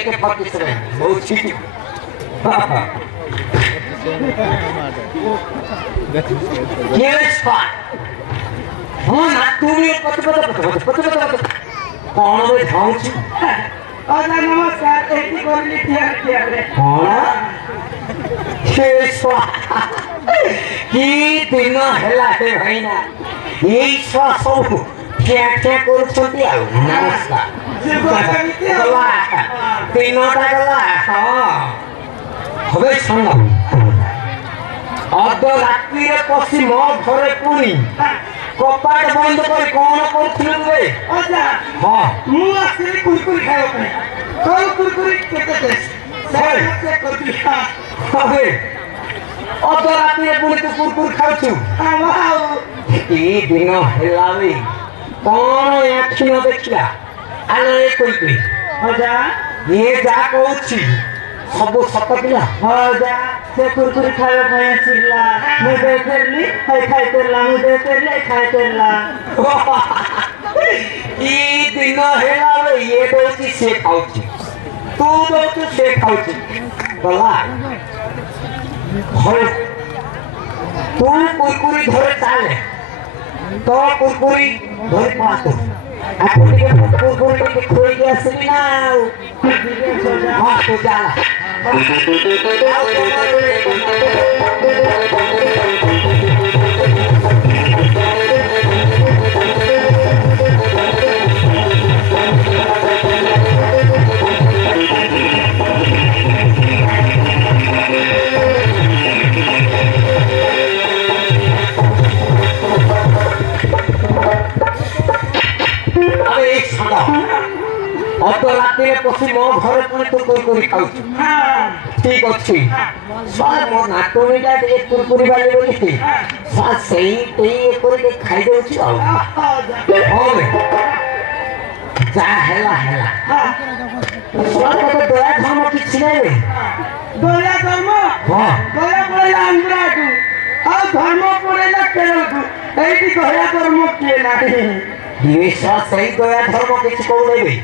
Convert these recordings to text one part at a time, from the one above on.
AK-47 बहुत ठीक ये स्पॉट हाँ ना तुम्हें पता कौन वे ठाउच अरे नमस्कार एक ही कर ली क्या रे हाँ ये स्पॉट कि दिन हेला है भाई ना ये सब क्या करो छोटी आओ नमस्कार गला तीनोटा गला हाँ हवे सुनो अध रात्रि पशी मो घरे पुणी कपाट बंद कर कौन करथिलु रे अच्छा हां मु आसी कुरकुरी खायो पे कोन कुरकुरी केते देस से कर दिया हवे अध रात्रि पुणी तू कुरकुरी खाउछु वाओ ई दिन हेलावी कौन एक्शन देखला आले कुरकुरी अच्छा ये जा कहूची सब सत पिला हाँ जा से कुरकुरी खायो पे आसीला मु दे तेरली खाई तेरला मु दे तेरले खाई तेरला ई दिन हेला रे ये दोची से खाउची तू दोची से खाउची बला होय तू कुरकुरी धरे चाले तो कुरकुरी धरे पातो आपको कुरकुरी के खोई के असली ना हाँ तो जा अध राति पशी मो घर पुणी तू कुरकुरी खाउछु ठीक अच्छी सार मो नाटुनीटा ए कुरकुरी वाली बोली सार सही तेई करे खाई देउछि आ होवे जा हेला सार को दया धर्म किछि नै रे दया धर्म हां दया पड़े आंध्राटू आ धर्म पड़ेला केरलटू एठी दया धर्म के नाही ये सार सही दया धर्म किछि कहू नै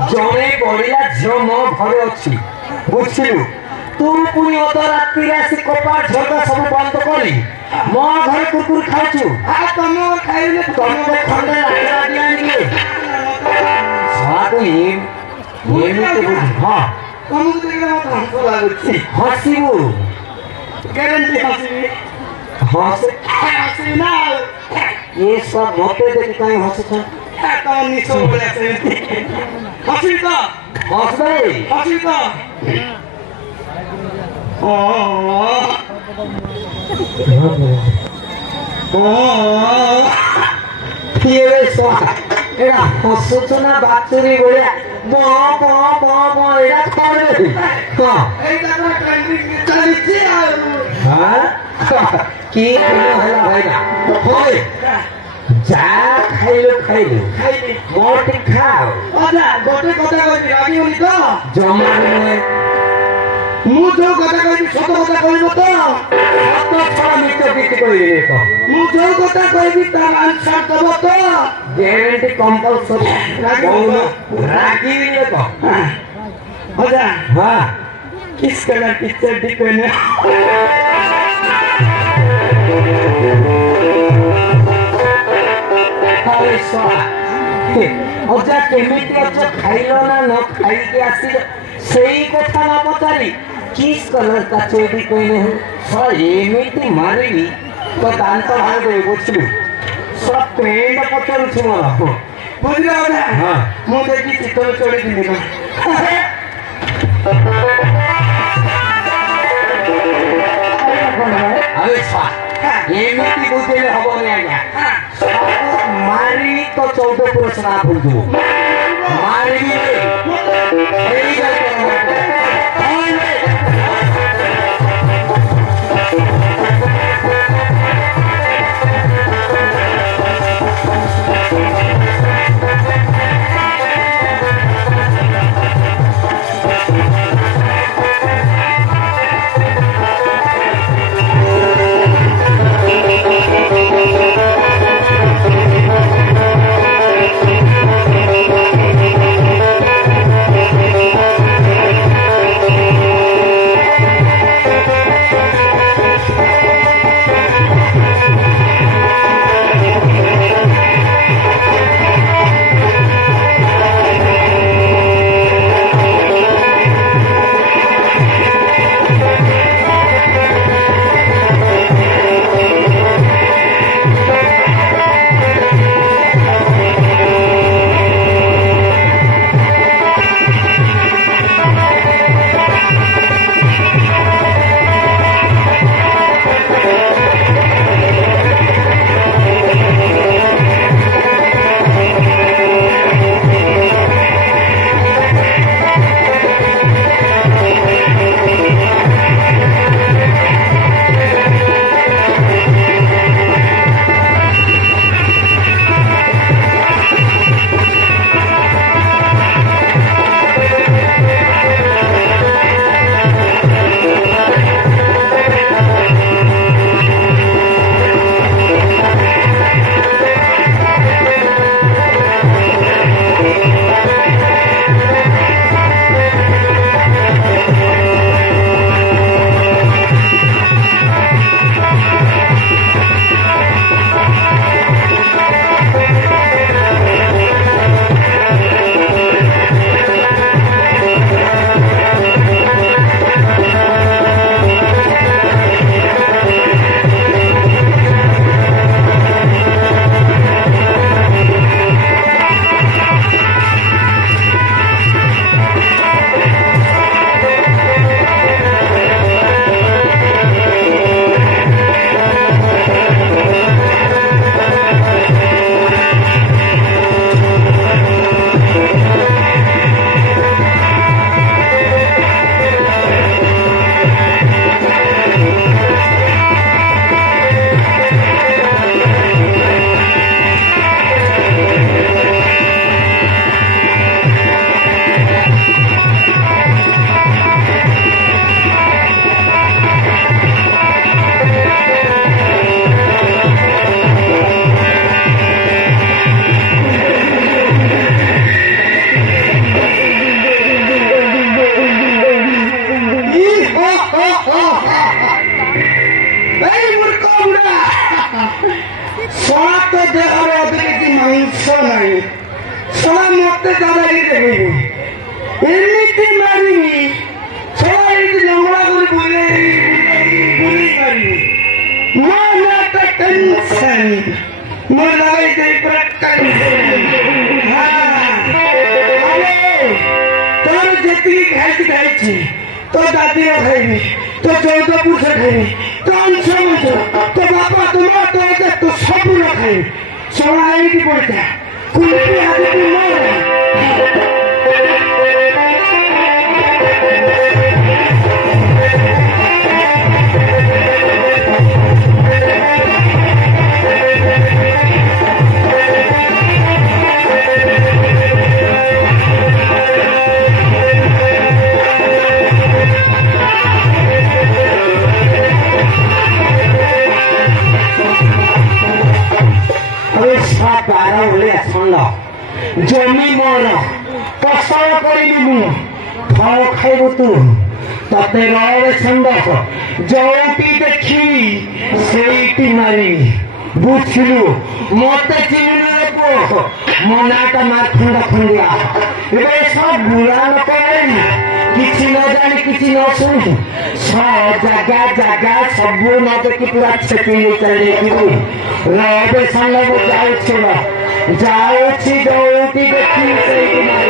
जने बड़िया झियो मो घरे अच्छी बुझिलु तू पुणी अध रात्रि आसी कपाट झरका सब बंद करी मो घर कुरकुर खाउछु आ तुम खाइले तुमको खंडे लागला दियानी साधु ये तो बुझ हां तुमको देखला मत हंसो लागुछि हसीबु गारंटी हंसी हंसी ना ये सब मते देखि काई हंसछ तो निसो बोले से हंसी तो हंस भाई हंसी तो ओ ये सो एरा हंसुचना बातुरी बोले बो एरा करे हां एटा ना कंट्री चलिछि आ हां की होला भाईना होय जा खाइलो मोट खाओ अच्छा गोटे कथा कहबी रागी होनी तो जमा मु जो कथा कहबी सत कथा कहबो तो सत छड़ा मिट बिट कइले तो मु जो कथा कहबी तार आंसर देबो तो गारंटी कंपलसरी रागी ने तो अच्छा हां किस कलर पिक्चर डिपेंड अजा केमिति अच्छा खाइलो ना न खाई के आसी सही कथा ना पचारी किस कलर का चोटी कोइने हो सर एमिति मारिबी तो दांत भाग दे बुझलु सब पेंड पचरु छि मोर बुझलो ना हां मु देखि चितल चोड़ी दिन ना अरे सा एमिति बुझेले हबो नै आज्ञा मारी तो 14 पुरुष ना बुझू मारी एई गल ମାଂସ ନାହିଁ ଶଳା ମତେ ଦାଦାଗିରି ଦେଖେଇବି ଏମିତି ମାରିବି ଶଳା ଏଇଠି ଜଙ୍ଗଲା କରି ବୁଲେଇ ମାରିବି ମୋ ନାଟା ଟେନସନ୍ ମୋ ଲଗେଇ ଦେଇ ପୁରା ତୋର ଯେତିକି ଖାଇଛି ତୋ ଦାଦିର ଖାଇବି ତୋ 14 ପୁରୁଷ ଖାଇବି ତୋ ଅଂଶ ତୋ ବାପା ତୋ ମା ତୋ ସବୁ ନ ଖାଇବି ଶଳା ହେଇକି ପଡିଥା କୁଲପି ଆଦିକି ମୋର जमी मोर फसल करू फल खाइबु तू ते रे छंद जोटी देखी से मारी बुझलु मत चिन्ह मो नाटा मार खंड खंडिया सब बुरा लोक किसी न जानी किसी न शुणी जगह जगह सब न देखी पूरा छेपी चले रे संग जाऊँ दौटी देखी